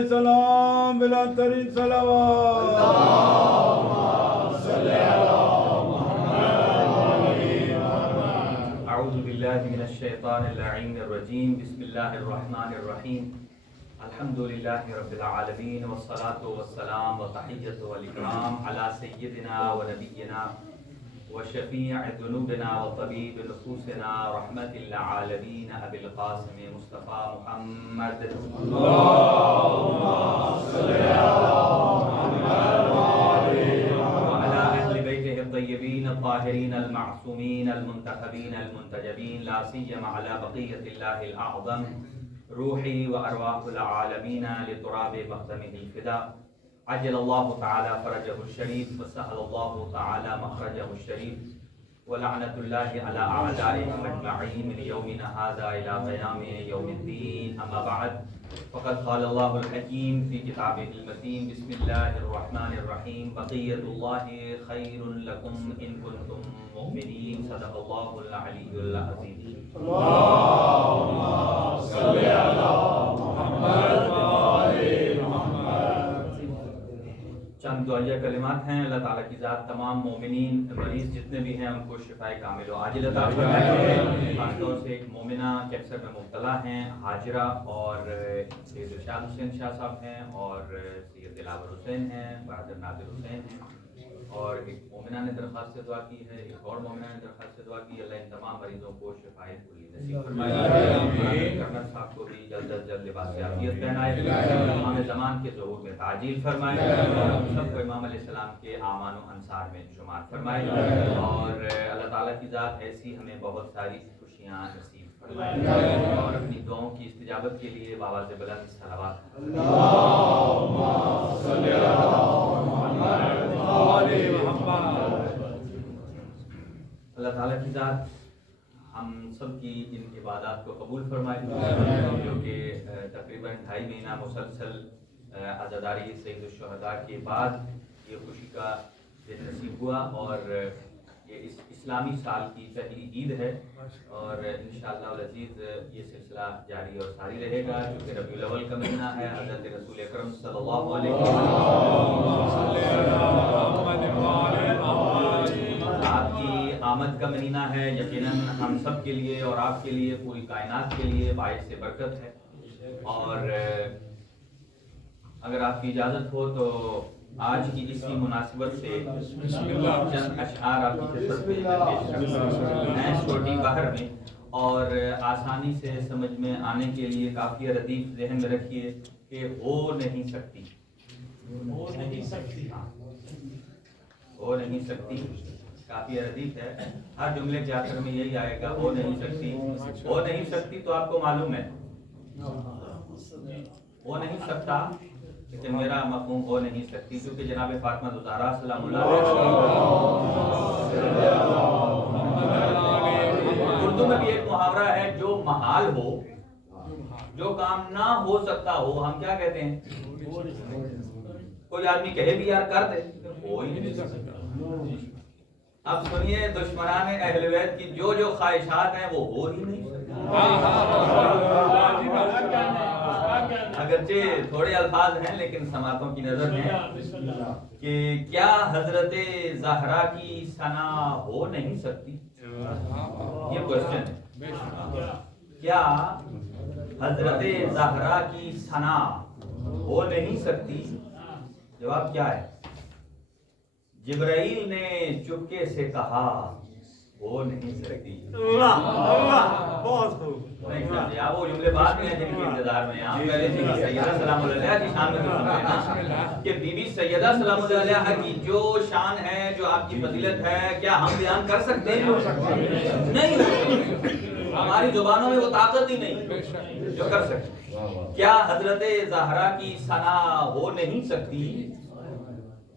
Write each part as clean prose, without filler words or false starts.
علیہ السلام بلند ترین صلوات. اعوذ باللہ من الشیطان اللعین الرجیم. بسم اللہ الرحمن الرحیم. الحمد للہ رب العالمین والصلاة والسلام وتحیۃ والاکرام علی سیدنا و نبینا وشفیع ذنوبنا وطبیب نفوسنا رحمت العالمین ابی القاسم مصطفیٰ محمد. اللہم صلی علی اہل بیتہ الطیبین الطاہرین المعصومین المنتخبین المنتجبین لا سیما علی بقیۃ اللہ الاعظم روحی و ارواح العالمین لتراب مقدمہ الفداء. عجل اللہ تعالی فرجہ الشریف وسہل اللہ تعالی مخرجہ الشریف ولعنت اللہ علی اعدائهم اجمعین من یومنا ھذا الی قیام یوم الدین. اما بعد فقد قال اللہ الحکیم فی کتابہ المتین. بسم اللہ الرحمن الرحیم. بقیۃ اللہ خیر لکم ان کنتم مؤمنین. صدق اللہ العلی العظیم. اللہم صلی علی محمد و آل محمد. چند دعائیہ کلمات ہیں. اللہ تعالیٰ کی ذات تمام مومنین مریض جتنے بھی ہیں ان کو شفائے کامل و عاجل عطا فرمائے. خاص طور سے ایک مومنہ کینسر میں مبتلا ہیں حاجرہ، اور سید ارشاد حسین شاہ صاحب ہیں، اور سید دلاور حسین ہیں، برادر نادر حسین ہیں، اور ایک مومنہ نے درخواست سے دعا کی ہے، ایک اور مومنہ نے درخواست سے دعا کی. اللہ ان تمام مریضوں کو شفائے پوری نصیب فرمائے. کرنل صاحب کو بھی جلد از جلد لباس عافیت پہنائے. امام زمان کے ظہور میں تعجیل فرمائے، اور ہم سب کو امام علیہ السلام کے اعوان و انصار میں شمار فرمائے. اور اللہ تعالیٰ کی ذات ایسی ہمیں بہت ساری خوشیاں نصیب فرمائے، اور اپنی دعاؤں کی استجابت کے لیے بآواز بلند صلوات. اللہم صلی علی محمد و آل محمد. اللہ تعالیٰ کی ذات ہم سب کی ان عبادات کو قبول فرمائے، جو کہ تقریباً 2.5 مہینہ مسلسل عزاداری سید الشہداء کے بعد یہ خوشی کا دن نصیب ہوا. اور یہ اسلامی سال کی پہلی عید ہے، اور انشاءاللہ العزیز یہ سلسلہ جاری اور ساری رہے گا، کیونکہ ربیع الاول کا مہینہ ہے. حضرت رسول اکرم صلی اللہ علیہ وسلم آپ کی آمد کا مہینہ ہے. یقیناً ہم سب کے لیے اور آپ کے لیے، پوری کائنات کے لیے باعث برکت ہے. اور اگر آپ کی اجازت ہو تو آج کی اسی مناسبت سے چند اشعار آپ کی خدمت میں پیش ہیں چھوٹی بحر میں، اور آسانی سے سمجھ میں آنے کے لیے کافی ردیف ذہن میں رکھیے کہ ہو نہیں سکتی. ہو نہیں سکتی کافی ردیف ہے. ہر جملے کے آخر میں یہی آئے گا، ہو نہیں سکتی. ہو نہیں سکتی تو آپ کو معلوم ہے ہو نہیں سکتا، لیکن میرا مفہوم ہو نہیں سکتی، کیونکہ جناب فاطمہ الزہراء سلام اللہ علیہ اردو میں بھی ایک محاورہ ہے، جو محال ہو، جو کام نہ ہو سکتا ہو، ہم کیا کہتے ہیں؟ کوئی آدمی کہے بھی یار کر دے، ہو ہی نہیں سکتا. اب سنیے دشمنان اہل بیت کی جو جو خواہشات ہیں وہ ہو ہی نہیں سکتی. اگرچہ تھوڑے الفاظ ہیں لیکن سماعتوں کی نظر ہے کہ کیا حضرت زہرا کی ثنا ہو نہیں سکتی. یہ کوشچن ہے، کیا حضرت زہرا کی ثنا ہو نہیں سکتی؟ جواب کیا ہے؟ جبرائیل نے چپکے سے کہا ہو نہیں سکتی. بہت خوب. آپ وہ جملے بعد میں ہیں جن کے انتظار میں ہیں. پہلے بی بی سیدہ سلام اللہ علیہا کی شان میں تو سن رہے ہیں کہ بی بی سیدہ سلام اللہ علیہا کی جو شان ہے، جو آپ کی فضیلت ہے، کیا ہم بیان کر سکتے ہیں؟ نہیں، ہماری زبانوں میں وہ طاقت ہی نہیں جو کر سکتے. کیا حضرت زہرا کی ثنا ہو نہیں سکتی؟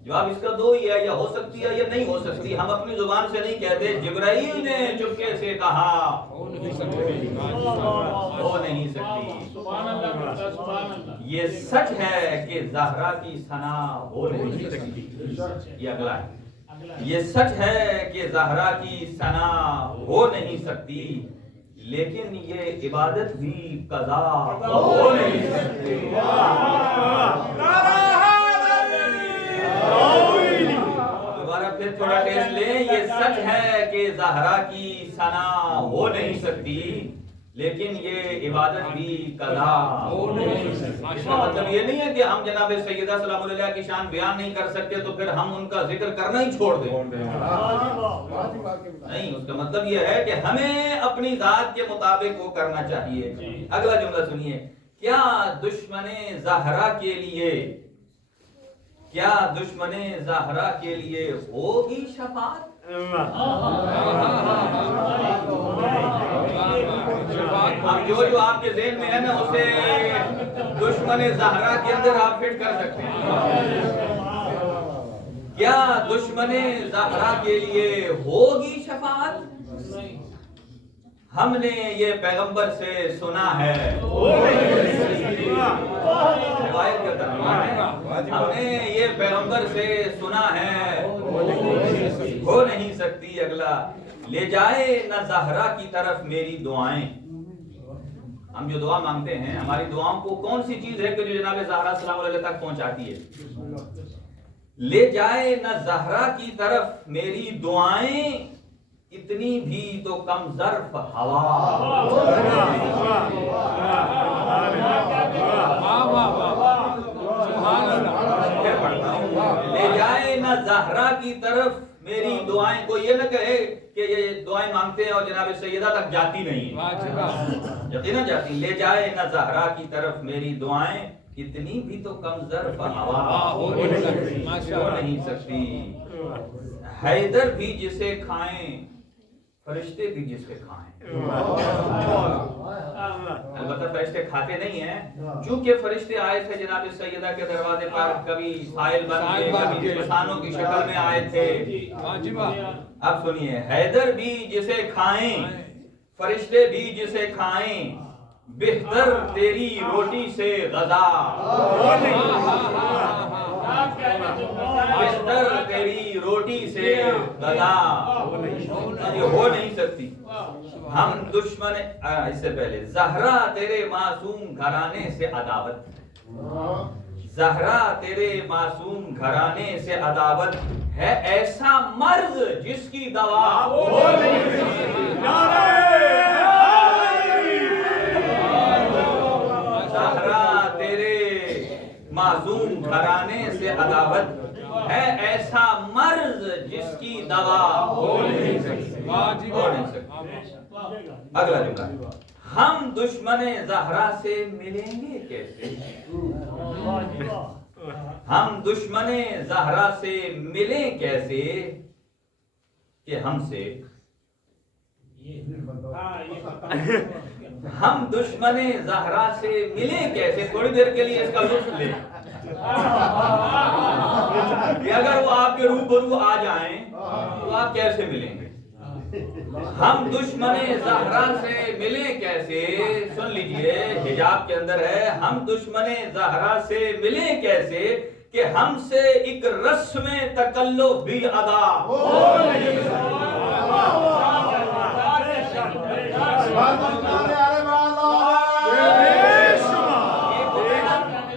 جواب اس کا دو ہی ہے، یا ہو سکتی ہے یا نہیں ہو سکتی. ہم اپنی زبان سے نہیں کہتے، جبرائیل نے چپکے سے کہا ہو نہیں سکتی. یہ سچ ہے کہ زہرا کی ثنا ہو نہیں سکتی. یہ اگلا ہے. یہ سچ ہے کہ زہرا کی ثنا ہو نہیں سکتی، لیکن یہ عبادت بھی قضا ہو نہیں سکتی۔ دوبارہ پھر تھوڑا ٹیسٹ لیں، یہ سچ ہے کہ زہرا کی ثنا ہو نہیں سکتی، لیکن یہ عبادت بھی قضا ہو نہیں سکتی۔ اس کا مطلب یہ نہیں ہے کہ ہم جناب سیدہ سلام اللہ کی شان بیان نہیں کر سکتے تو پھر ہم ان کا ذکر کرنا ہی چھوڑ دیں، نہیں، اس کا مطلب یہ ہے کہ ہمیں اپنی ذات کے مطابق وہ کرنا چاہیے۔ اگلا جملہ سنیے، کیا دشمن زہرا کے لیے، کیا دشمن زہرا کے لیے ہوگی شفاعت؟ اب جو آپ کے ذہن میں ہے نا اسے دشمن زہرا کے اندر آپ فٹ کر سکتے ہیں۔ کیا دشمن زہرا کے لیے ہوگی شفاعت؟ ہم نے یہ پیغمبر سے سنا ہے، روایت کا ترجمہ ہے، ہم نے یہ پیغمبر سے سنا ہے، ہو نہیں سکتی۔ اگلا، لے جائے نہ زہرا کی طرف میری دعائیں۔ ہم جو دعا مانگتے ہیں، ہماری دعاؤں کو کون سی چیز ہے کہ جو جناب زہرا سلام علیہ تک پہنچاتی ہے؟ لے جائے نہ زہرا کی طرف میری دعائیں، اتنی بھی تو کم ظرف ہوا۔ پھر پڑھتا ہوں، لے جائے نہ زہرا کی طرف میری دعائیں، کو یہ نہ کہے کہ یہ دعائیں مانگتے ہیں اور جناب سیدہ تک جاتی نہیں ہیں، یقیناً جاتی۔ لے جائے نہ زہرا کی طرف میری دعائیں، اتنی بھی تو کم ظرف ہوا ہو نہیں سکتی۔ حیدر بھی جسے کھائیں، فرشتے بھی جسے کھائیں۔ البتہ فرشتے کھاتے نہیں ہیں، چونکہ فرشتے آئے تھے جناب سیدہ کے دروازے پر، کبھی سائل بن کے، کبھی انسانوں کی شکل میں آئے تھے۔ اب سنیے، حیدر بھی جسے کھائیں، فرشتے بھی جسے کھائیں، بہتر تیری روٹی سے غذا، بہتر تیری روٹی سے غذا، یہ ہو نہیں سکتی۔ ہم دشمن، اس سے پہلے، زہرا تیرے معصوم گھرانے سے عداوت، زہرا تیرے معصوم گھرانے سے عداوت ہے، ایسا مرض جس کی دوا ہو نہیں سکتی۔ زہرا تیرے معصوم گھرانے سے عداوت ہے، ایسا مرض جس کی دوا ہو نہیں سکتی، ہو نہیں سکتی۔ اگلا جملہ، ہم دشمن زہرا سے ملیں گے کیسے؟ ہم دشمن زہرا سے ملیں کیسے کہ ہم سے، ہم دشمن زہرا سے ملیں کیسے؟ تھوڑی دیر کے لیے اس کا لطف لیں کہ اگر وہ آپ کے روبرو آ جائیں تو آپ کیسے ملیں گے؟ ہم دشمن زہرا سے ملیں کیسے؟ سن لیجئے، حجاب کے اندر ہے، ہم دشمن زہرا سے ملیں کیسے کہ ہم سے ایک رسم تکلف بھی ادا ہو نہیں سکتی۔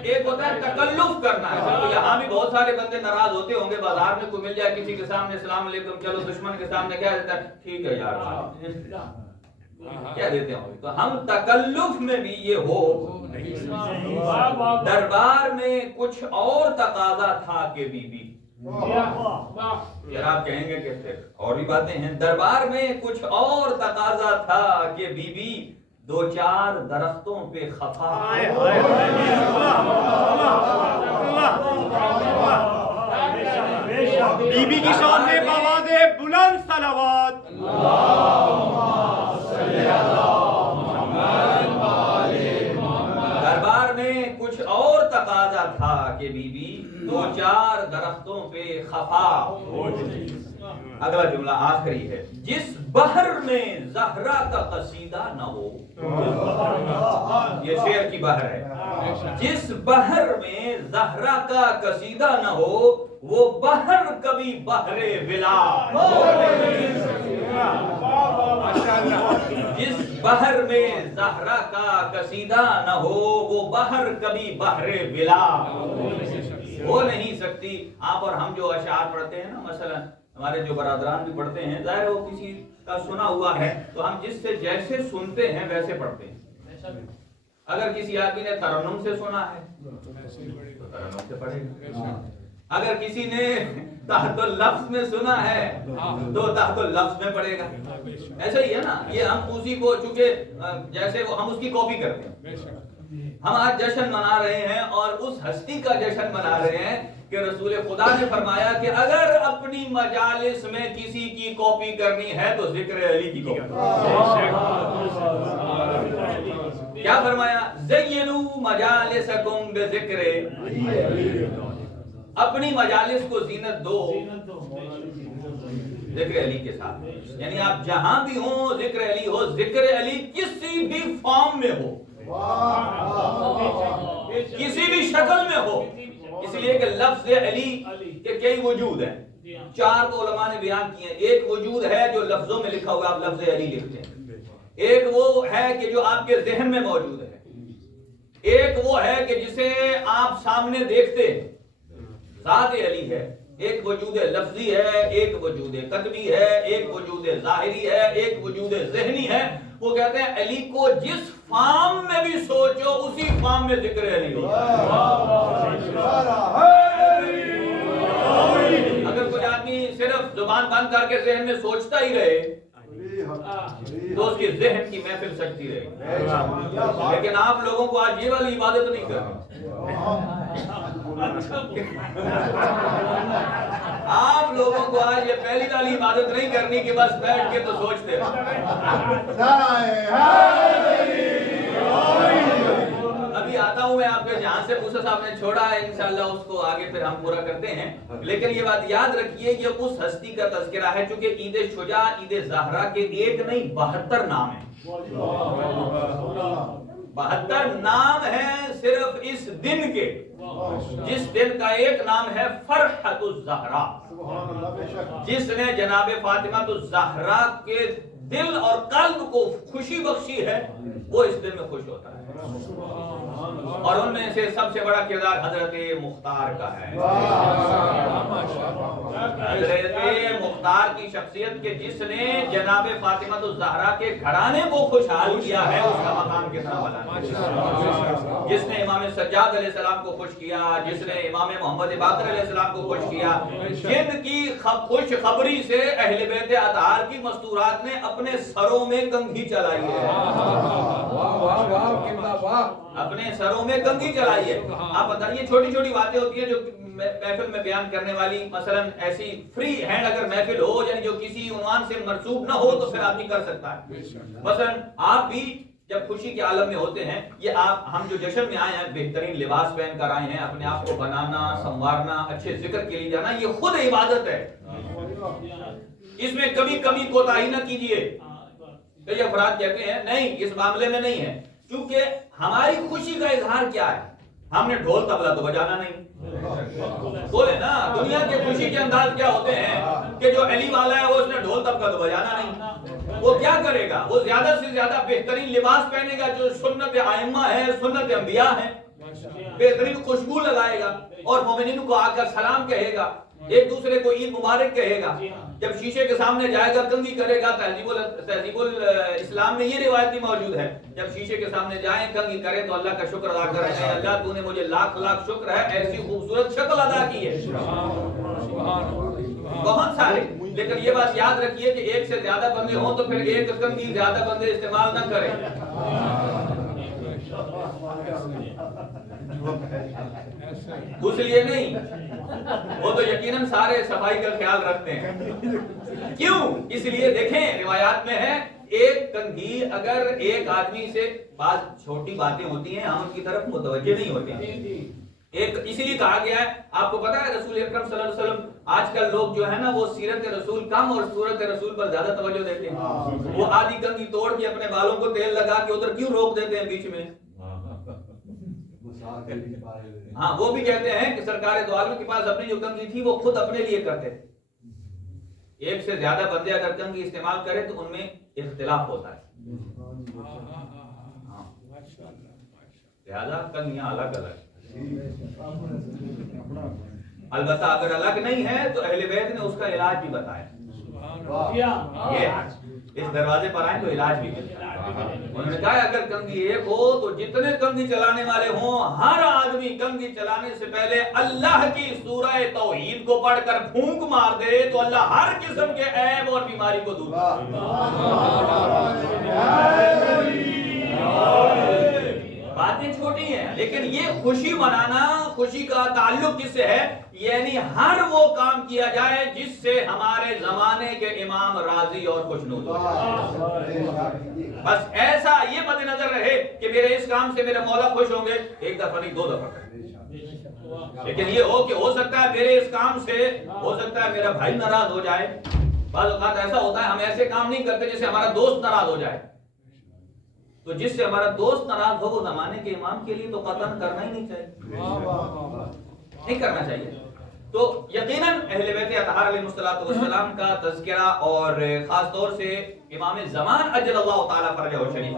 ایک ہوتا ہے تکلف کرنا ہے، تو یہاں بھی بہت سارے بندے ناراض ہوتے ہوں گے، بازار میں کوئی مل جائے کسی کے سامنے السلام علیکم، چلو دشمن کے سامنے کیا دیتا ہے، ٹھیک ہے یار، کیا دیتے ہوں۔ تو ہم تکلف میں بھی یہ ہو، دربار میں کچھ اور تقاضا تھا کہ بی بی، یار آپ کہیں گے کہ پھر اور بھی باتیں ہیں، دربار میں کچھ اور تقاضا تھا کہ بی بی دو چار درختوں پہ خفا، بی بی کی شان میں بآواز بلند صلوات، دربار میں کچھ اور تقاضا تھا کہ بی بی دو چار درختوں پہ خفا۔ اگلا جملہ آخری ہے، جس بحر میں زہرا کا قصیدہ نہ ہو، یہ شعر کی بحر ہے، جس بحر میں زہرا کا قصیدہ نہ ہو، وہ بحر کبھی بحر ولا، جس بحر میں زہرا کا قصیدہ نہ ہو وہ بحر کبھی بحر بلا ہو نہیں سکتی. آپ اور ہم جو اشعار پڑھتے ہیں نا، مثلا ہمارے جو برادران بھی پڑھتے ہیں، ظاہر وہ کسی کا سنا ہوا ہے تو ہم جس سے جیسے سنتے ہیں ویسے پڑھتے ہیں. اگر کسی آدمی نے ترنم سے سنا ہے تو ترنم سے پڑھے گا. اگر کسی نے تحت اللفظ میں سنا ہے تو تحت اللفظ میں پڑھے گا. ایسا ہی ہے نا. یہ ہم اسی کو چونکہ جیسے ہم اس کی کاپی کرتے ہیں. ہم آج جشن منا رہے ہیں اور اس ہستی کا جشن منا رہے ہیں کہ رسول خدا نے فرمایا کہ اگر اپنی مجالس میں کسی کی کاپی کرنی ہے تو ذکر علی کی کاپی. کیا فرمایا؟ زینوا مجالسکم بذکر، اپنی مجالس کو زینت دو ذکر علی کے ساتھ. یعنی آپ جہاں بھی ہوں ذکر علی ہو. ذکر علی کسی بھی فارم میں ہو، کسی بھی شکل میں ہو. اس لیے کہ لفظ علی کے کئی وجود ہیں. 4 تو علماء نے بیان کیے ہیں. ایک وجود ہے جو لفظوں میں لکھا ہوا، آپ لفظ علی لکھتے ہیں. ایک وہ ہے کہ جو آپ کے ذہن میں موجود ہے. ایک وہ ہے کہ جسے آپ سامنے دیکھتے ہیں، ذات علی ہے. ایک وجود لفظی ہے، ایک وجود قلبی ہے، ایک وجود ظاہری ہے، ایک وجود ذہنی ہے. وہ کہتے ہیں علی کو جس فارم میں بھی سوچو اسی فارم میں ذکر علی ہوتا ہے. اگر کوئی آدمی صرف زبان بند کر کے ذہن میں سوچتا ہی رہے تو اس کی ذہن کی محفل سجتی رہے. لیکن آپ لوگوں کو آج یہ والی عبادت نہیں کرنی. آپ لوگوں کو آج یہ پہلی والی عبادت نہیں کرنی کہ بس بیٹھ کے تو سوچتے رہو. ابھی آتا ہوں میں آپ کے جہاں سے موسیٰ صاحب نے چھوڑا ہے، انشاءاللہ اس کو آگے پھر ہم پورا کرتے ہیں. لیکن یہ بات یاد رکھیے یہ اس ہستی کا تذکرہ ہے چونکہ عید شجاع عید زہرا کے ایک نہیں 72 نام ہیں. 72 نام ہیں صرف اس دن کے، جس دن کا ایک نام ہے فرحت الزہرا. جس نے جناب فاطمہ الزہرا کے دل اور قلب کو خوشی بخشی ہے وہ اس دن میں خوش ہوتا ہے. اور ان میں سے سب سے بڑا کردار حضرت مختار کا ہے. حضرت مختار کی شخصیت کے جس نے جناب فاطمہ الزہرا کے گھرانے کو خوشحال کیا ہے اس کا مقام کتنا بلند ہے. جس نے امام سجاد علیہ السلام کو خوش کیا، جس نے امام محمد باقر علیہ السلام کو خوش کیا، جن کی خوش خبری سے اہل بیت اطہار کی مستورات نے اپنے سروں میں کنگھی چلائی ہے. اپنے سروں میں کنگھی چلائی ہے. آپ بتائیے چھوٹی چھوٹی باتیں ہوتی ہیں جو محفل میں بیان کرنے والی، مثلا ایسی فری ہینڈ اگر محفل ہو یعنی جو کسی عنوان سے مرسوب نہ ہو تو پھر آدمی کر سکتا ہے. مثلا آپ بھی جب خوشی کے عالم میں ہوتے ہیں، یہ آپ ہم جو جشن میں آئے ہیں بہترین لباس پہن کر آئے ہیں، اپنے آپ کو بنانا سنوارنا اچھے ذکر کے لیے جانا یہ خود عبادت ہے. اس میں کبھی کبھی کوتاہی نہ کیجیے. کئی افراد کہتے ہیں نہیں اس معاملے میں نہیں ہے، کیونکہ ہماری خوشی کا اظہار کیا ہے؟ ہم نے ڈھول طبلہ تو بجانا نہیں. بولے نا دنیا کے خوشی کے انداز کیا ہوتے ہیں کہ جو علی والا ہے وہ اس نے ڈھول طبلہ تو بجانا نہیں. وہ کیا کرے گا؟ وہ زیادہ سے زیادہ بہترین لباس پہنے گا جو سنت ائمہ ہے، سنت انبیاء ہے، بہترین خوشبو لگائے گا اور مومنین کو آ کر سلام کہے گا، ایک دوسرے کو عید مبارک کہے گا. جب شیشے کے سامنے جائے گا کنگھی کرے گا. تہذیب الاسلام میں یہ روایت بھی موجود ہے، جب شیشے کے سامنے جائیں کنگھی کرے تو اللہ کا شکر ادا کریں، اے اللہ تو نے مجھے لاکھ لاکھ شکر ہے ایسی خوبصورت شکل ادا کی ہے. بہت سارے. لیکن یہ بات یاد رکھیے کہ ایک سے زیادہ بندے ہوں تو پھر ایک کنگھی زیادہ بندے استعمال نہ کریں. اس لیے نہیں، وہ تو یقیناً سارے صفائی کا خیال رکھتے ہیں. کیوں؟ اس لیے دیکھیں روایات میں ہے ایک کنگھی اگر ایک آدمی سے بعض چھوٹی باتیں ہوتی ہیں ہم ان کی طرف متوجہ نہیں ہوتے. ایک اسی لیے کہا گیا ہے، آپ کو پتا ہے رسول اکرم صلی اللہ علیہ وسلم آج کل لوگ جو ہے نا وہ سیرت رسول کم اور صورت رسول پر زیادہ توجہ دیتے ہیں. وہ آدھی کنگھی توڑ کے اپنے بالوں کو تیل لگا کے ادھر کیوں روک دیتے ہیں بیچ میں؟ ہاں وہ بھی کہتے ہیں کہ سرکار دو عالم کے پاس اپنی جو کنگھی تھی وہ خود اپنے لیے کرتے تھے. ایک سے زیادہ بندے اگر کنگھی استعمال کریں تو ان میں اختلاف ہوتا ہے، لہذا کنگھیاں الگ الگ۔ البتہ اگر الگ نہیں ہے تو اہل بیت نے اس کا علاج بھی بتایا، یہ اس دروازے پر آئیں تو علاج بھی ملتا ہے۔ انہوں نے کہا اگر کنگھی ایک ہو تو جتنے کنگھی چلانے والے ہوں ہر آدمی کنگھی چلانے سے پہلے اللہ کی سورہ توحید کو پڑھ کر پھونک مار دے تو اللہ ہر قسم کے عیب اور بیماری کو دور کر دے۔ باتیں چھوٹی ہیں لیکن یہ خوشی منانا، خوشی کا تعلق کس سے ہے؟ یعنی ہر وہ کام کیا جائے جس سے ہمارے زمانے کے امام راضی اور خوشنود ہو جائے۔ بس ایسا یہ مد نظر رہے کہ میرے اس کام سے میرے مولا خوش ہوں گے، ایک دفعہ نہیں 2 دفعہ کریں، لیکن یہ ہو کہ ہو سکتا ہے میرے اس کام سے ہو سکتا ہے میرا بھائی ناراض ہو جائے۔ بعض اوقات ایسا ہوتا ہے ہم ایسے کام نہیں کرتے جس سے ہمارا دوست ناراض ہو جائے، تو جس سے ہمارا دوست ناراض ہو وہ زمانے کے امام کے لیے تو قطعاً کرنا ہی نہیں چاہیے، نہیں کرنا چاہیے۔ تو یقیناً اہل بیت اطہار علیہ السلام کا تذکرہ اور خاص طور سے امام زمان اجل اللہ تعالیٰ فرجہ شریف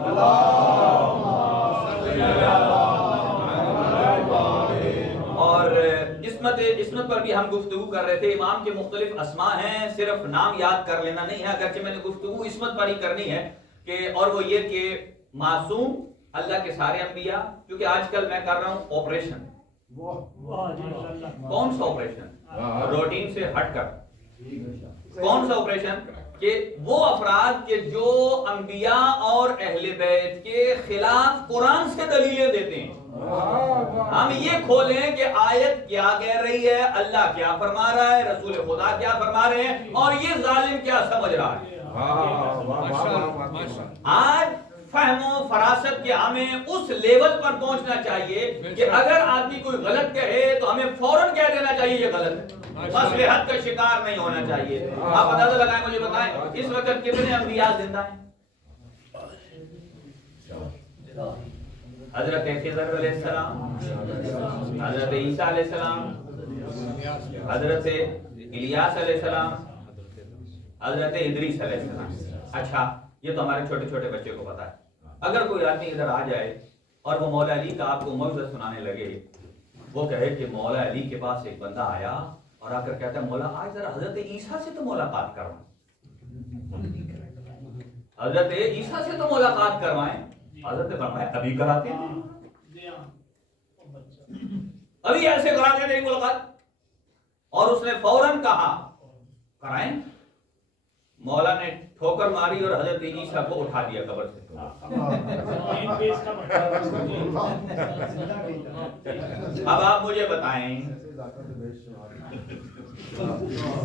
اور عصمت پر بھی ہم گفتگو کر رہے تھے۔ امام کے مختلف اسماء ہیں، صرف نام یاد کر لینا نہیں ہے، اگرچہ میں نے گفتگو عصمت پر ہی کرنی ہے کہ اور وہ یہ کہ معصوم اللہ کے سارے انبیاء، کیونکہ آج کل میں کر رہا ہوں آپریشن، کون سا آپریشن؟ روٹین سے ہٹ کر کون سا آپریشن؟ کہ وہ افراد کے جو انبیاء اور اہل بیت کے خلاف قرآن سے دلیلیں دیتے ہیں، ہم یہ کھولیں کہ آیت کیا کہہ رہی ہے، اللہ کیا فرما رہا ہے، رسول خدا کیا فرما رہے ہیں، اور یہ ظالم کیا سمجھ رہا ہے۔ آج فہم و فراست کے ہمیں اس لیول پر پہنچنا چاہیے کہ اگر آدمی کوئی غلط کہے تو ہمیں فوراً کہہ دینا چاہیے یہ غلط ہے، بس حد کا شکار نہیں ہونا چاہیے۔ آپ اندازہ لگائیں، مجھے بتائیں اس وقت کتنے انبیاء زندہ ہیں؟ حضرت خضر علیہ السلام، حضرت عیسیٰ علیہ السلام، حضرت الیاس علیہ السلام، حضرت ادریس علیہ السلام۔ اچھا یہ تو ہمارے چھوٹے چھوٹے بچے کو پتا ہے۔ اگر کوئی آدمی ادھر آ جائے اور وہ مولا علی کا آپ کو موعظہ سنانے لگے، وہ کہے کہ مولا علی کے پاس ایک بندہ آیا اور آ کر کہتا ہے مولا آج ذرا حضرت عیسیٰ سے تو ملاقات کروائیں، حضرت عیسیٰ سے تو ملاقات کروائیں۔ حضرت فرمایا ابھی کراتے ہیں، ابھی ایسے کراتے ہیں میری ملاقات، اور اس نے فوراً کہا کرائیں۔ مولا نے ٹھوکر ماری اور حضرت عیسیٰ کو اٹھا دیا قبر سے۔ اب آپ مجھے بتائیں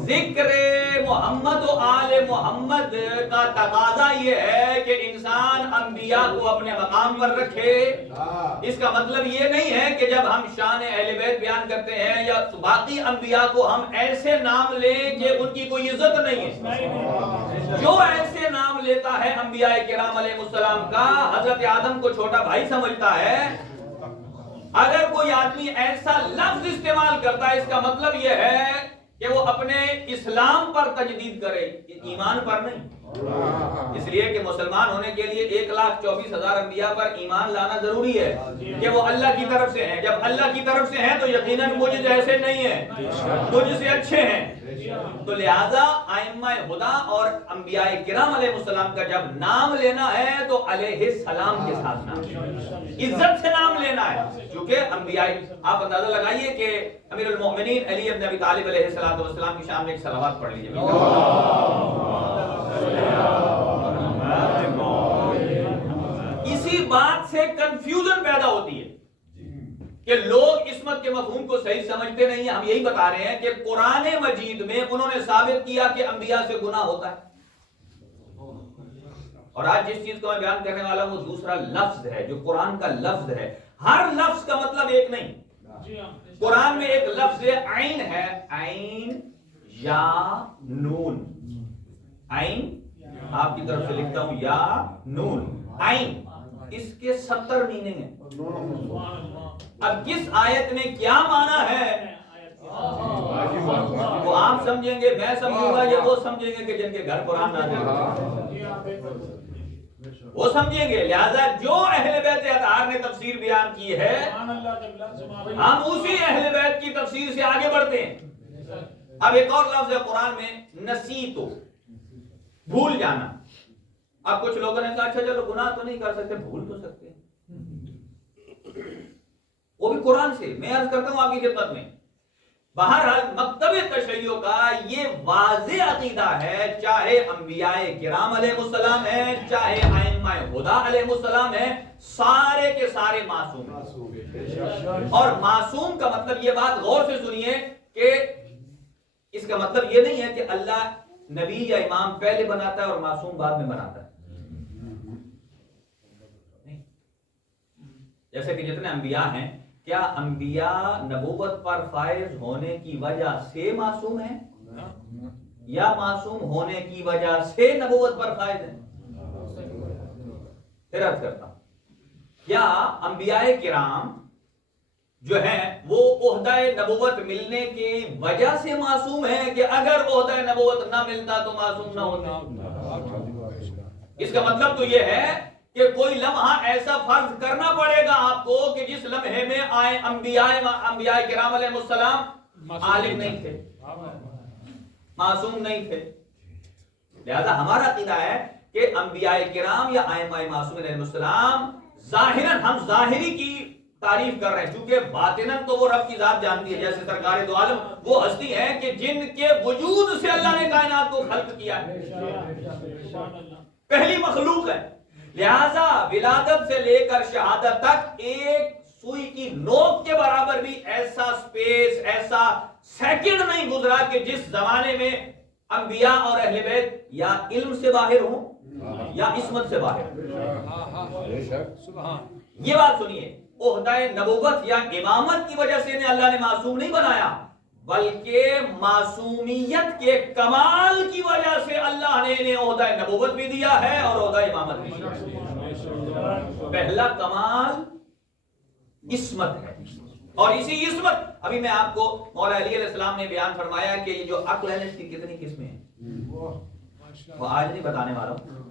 ذکر محمد و آل محمد کا تقاضا یہ ہے کہ انسان انبیاء کو اپنے مقام پر رکھے۔ اس کا مطلب یہ نہیں ہے کہ جب ہم شان اہل بیت بیان کرتے ہیں یا باقی انبیاء کو ہم ایسے نام لیں کہ ان کی کوئی عزت نہیں ہے۔ جو ایسے نام لیتا ہے انبیاء کرام علیہ السلام کا، حضرت آدم کو چھوٹا بھائی سمجھتا ہے۔ اگر کوئی آدمی ایسا لفظ استعمال کرتا ہے اس کا مطلب یہ ہے کہ وہ اپنے اسلام پر تجدید کرے، ایمان پر نہیں۔ اس لیے کہ مسلمان ہونے کے لیے 1,24,000 انبیاء پر ایمان لانا ضروری ہے کہ وہ اللہ کی طرف سے ہیں۔ جب اللہ کی طرف سے ہیں تو یقیناً مجھ جیسے نہیں ہیں، مجھ سے اچھے ہیں۔ تو لہذا ائمہ خدا اور انبیاء کرام علیہ السلام کا جب نام لینا ہے تو علیہ السلام کے ساتھ نام عزت سے نام لینا ہے، کیونکہ انبیاء آپ اندازہ لگائیے کہ امیر المؤمنین علی ابن ابی طالب علیہ السلام کی شان میں ایک صلوات پڑھ لیجیے۔ اسی بات سے کنفیوژن پیدا ہوتی ہے کہ لوگ عصمت کے مفہوم کو صحیح سمجھتے نہیں ہیں۔ ہم یہی بتا رہے ہیں کہ قرآن مجید میں انہوں نے ثابت کیا کہ انبیاء سے گناہ ہوتا ہے، اور آج جس چیز کو میں بیان کرنے والا ہوں وہ دوسرا لفظ ہے جو قرآن کا لفظ ہے۔ ہر لفظ کا مطلب ایک نہیں۔ قرآن میں ایک لفظ عین ہے، عین یا نون۔ عین آپ کی طرف سے لکھتا ہوں یا نون، عین، اس کے 70 میننگ ہیں۔ اب کس آیت میں کیا معنی ہے وہ آپ سمجھیں گے، میں سمجھوں گا، یا وہ سمجھیں گے کہ جن کے گھر قرآن نازل ہو، وہ سمجھیں گے. لہذا جو اہل بیت اطہار نے تفسیر بیان کی ہے، ہم اسی اہل بیت کی تفسیر سے آگے بڑھتے ہیں. اب ایک اور لفظ ہے قرآن میں، نسیتو، بھول جانا. اب کچھ لوگوں نے کہا اچھا چلو گناہ تو نہیں کر سکتے، بھول تو سکتے ہیں، وہ بھی قرآن سے. میں عرض کرتا ہوں آپ کی خدمت میں، بہرحال مکتب تشیع کا یہ واضح عقیدہ ہے، چاہے انبیاء کرام علیہ السلام ہیں، چاہے ائمہ ہدی علیہ السلام ہیں، سارے کے سارے معصوم ہیں. اور معصوم کا مطلب، یہ بات غور سے سنیے، کہ اس کا مطلب یہ نہیں ہے کہ اللہ نبی یا امام پہلے بناتا ہے اور معصوم بعد میں بناتا ہے. جیسے کہ جتنے انبیاء ہیں، کیا انبیاء نبوت پر فائز ہونے کی وجہ سے معصوم ہیں یا معصوم ہونے کی وجہ سے نبوت پر فائز ہیں؟ پھر عرض کرتا ہوں، کیا انبیاء کرام جو ہیں وہ عہدہ نبوت ملنے کی وجہ سے معصوم ہیں کہ اگر عہدہ نبوت نہ ملتا تو معصوم نہ ہوتے؟ اس کا مطلب تو یہ ہے کہ کوئی لمحہ ایسا فرض کرنا پڑے گا آپ کو کہ جس لمحے میں آئے انبیاء کرام علیہ السلام عالم نہیں تھے، معصوم نہیں تھے. لہذا ہمارا عقیدہ ہے کہ انبیاء کرام یا ائمہ معصومین علیہ السلام ظاہراً، ہم ظاہری کی تعریف کر رہے ہیں، کیونکہ باطناً تو وہ رب کی ذات جانتی ہے. جیسے سرکار دو عالم وہ ہستی ہے کہ جن کے وجود سے اللہ نے کائنات کو خلق کیا ہے، پہلی مخلوق ہے. لہذا ولادت سے لے کر شہادت تک ایک سوئی کی نوک کے برابر بھی ایسا سپیس، ایسا سیکنڈ نہیں گزرا کہ جس زمانے میں انبیاء اور اہل بیت یا علم سے باہر ہوں یا عصمت سے باہر. یہ بات سنیے، عہدہ نبوت یا امامت کی وجہ سے انہیں اللہ نے معصوم نہیں بنایا، بلکہ معصومیت کے کمال کی وجہ سے اللہ نے انہیں عہدہ نبوت بھی دیا ہے اور عہدہ امامت بھی دیا ہے. پہلا کمال عصمت ہے، اور اسی عصمت، ابھی میں آپ کو مولا علی علیہ السلام نے بیان فرمایا کہ یہ جو عقل ہے اس کی کتنی قسمیں ہیں، وہ آج نہیں بتانے والا ہوں.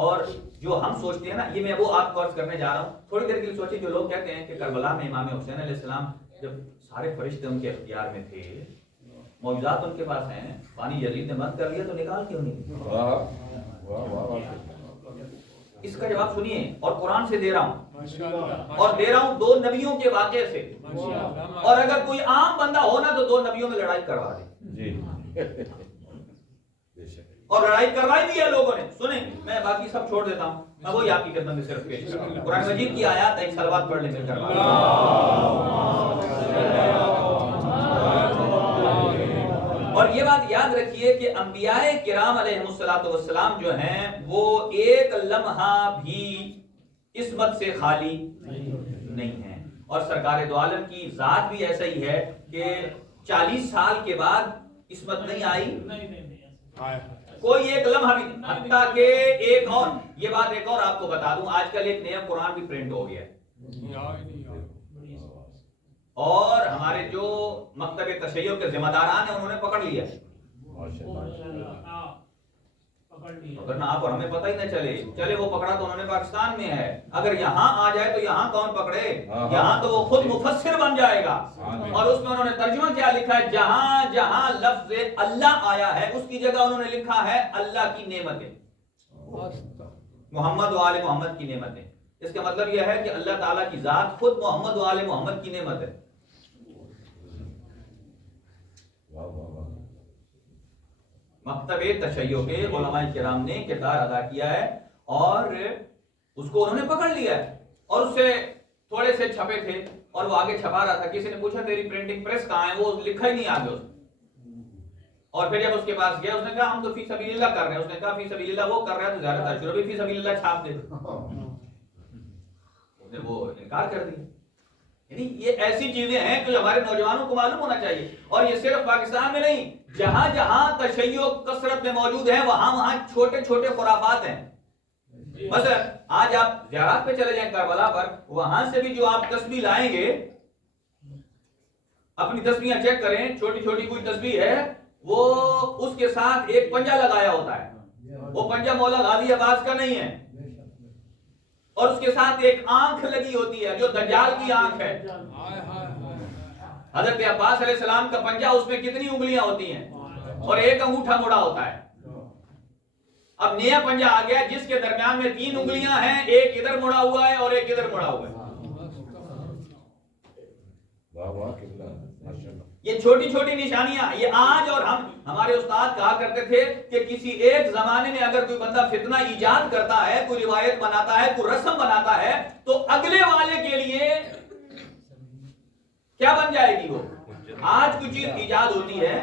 اور جو ہم سوچتے ہیں نا، یہ میں وہ آپ کو عرض کرنے جا رہا ہوں. تھوڑی دیر کے لیے سوچیں، جو لوگ کہتے ہیں کہ کربلا میں امام حسین علیہ السلام جب سارے فرشتے ان کے اختیار میں تھے، معجزات ان کے پاس ہیں، پانی یزید نے بند کر لیا تو نکال کیوں نہیں؟ اس کا جواب سنیے، اور قرآن سے دے رہا ہوں، اور دے رہا ہوں دو نبیوں کے واقعے سے. اور اگر کوئی عام بندہ ہونا تو دو نبیوں میں لڑائی کروا دے، اور لڑائی کروائی بھی ہے لوگوں نے. سنیں، میں باقی سب چھوڑ دیتا ہوں، میں وہی آپ کی خدمت میں صرف پیش کرتا ہوں. قرآن مجید کی آیات ایک صلوات پڑھ لیں مل کر. اور یہ بات یاد رکھیے کہ انبیاء کرام علیہ السلام جو ہیں وہ ایک لمحہ بھی عصمت سے خالی نہیں ہیں. اور سرکار دو عالم کی ذات بھی ایسا ہی ہے کہ 40 سال کے بعد عصمت نہیں آئی، کوئی ایک لمحہ بھی نہیں. حتیٰ کہ ایک اور یہ بات ایک اور آپ کو بتا دوں، آج کل ایک نیا قرآن بھی پرنٹ ہو گیا ہے، اور ہمارے جو مکتب تشیع کے ذمہ داران ہیں انہوں نے پکڑ لیا. اگر آپ اور ہمیں پتہ ہی نہ چلے وہ پکڑا تو انہوں نے پاکستان میں ہے. اگر یہاں آ جائے تو یہاں کون پکڑے؟ یہاں تو وہ خود مفسر بن جائے گا. اور اس میں انہوں نے ترجمہ کیا لکھا ہے؟ جہاں جہاں لفظ اللہ آیا ہے اس کی جگہ انہوں نے لکھا ہے اللہ کی نعمتیں، محمد و آل محمد کی نعمتیں. اس کا مطلب یہ ہے کہ اللہ تعالیٰ کی ذات خود محمد و آل محمد کی نعمت ہے. مکتب تشیع کے علماء کرام نے کردار ادا کیا ہے، اور اس کو انہوں نے پکڑ لیا ہے. اور اس سے تھوڑے سے چھپے تھے اور وہ آگے چھپا رہا تھا. کسی نے پوچھا تیری پرنٹنگ پریس کہاں ہے؟ وہ لکھا ہی نہیں آگے اس. اور پھر جب اس کے پاس گیا اس نے کہا ہم تو فی سبیل اللہ کر رہے ہیں. اس نے کہا فی سبیل اللہ وہ کر رہا ہے تو زیادہ تر بھی فی سبیل اللہ چھاپ دے. اس نے وہ انکار کر دیا. یعنی یہ ایسی چیزیں ہیں کہ ہمارے نوجوانوں کو معلوم ہونا چاہیے. اور یہ صرف پاکستان میں نہیں، جہاں جہاں تشیع کثرت میں موجود ہے وہاں وہاں چھوٹے چھوٹے خرافات ہیں. مثلا آج آپ زیارات پہ چلے جائیں کربلا پر، وہاں سے بھی جو آپ تسبیح لائیں گے اپنی تسبیحاں چیک کریں، چھوٹی چھوٹی کوئی تسبیح ہے وہ اس کے ساتھ ایک پنجہ لگایا ہوتا ہے، وہ پنجہ مولا غازی عباس کا نہیں ہے، اور اس کے ساتھ ایک آنکھ لگی ہوتی ہے جو دجال کی آنکھ ہے۔ حضرت عباس علیہ السلام کا پنجہ، اس میں کتنی انگلیاں ہوتی ہیں اور ایک انگوٹھا مڑا ہوتا ہے۔ اب نیا پنجہ آ گیا جس کے درمیان میں 3 انگلیاں ہیں، ایک ادھر مڑا ہوا ہے اور ایک ادھر مڑا ہوا ہے۔ یہ چھوٹی چھوٹی نشانیاں، یہ آج، اور ہمارے استاد کہا کرتے تھے کہ کسی ایک زمانے میں اگر کوئی بندہ فتنہ ایجاد کرتا ہے، کوئی روایت بناتا ہے، کوئی رسم بناتا ہے، تو اگلے والے کے لیے کیا بن جائے گی؟ وہ آج کوئی چیز ایجاد ہوتی ہے،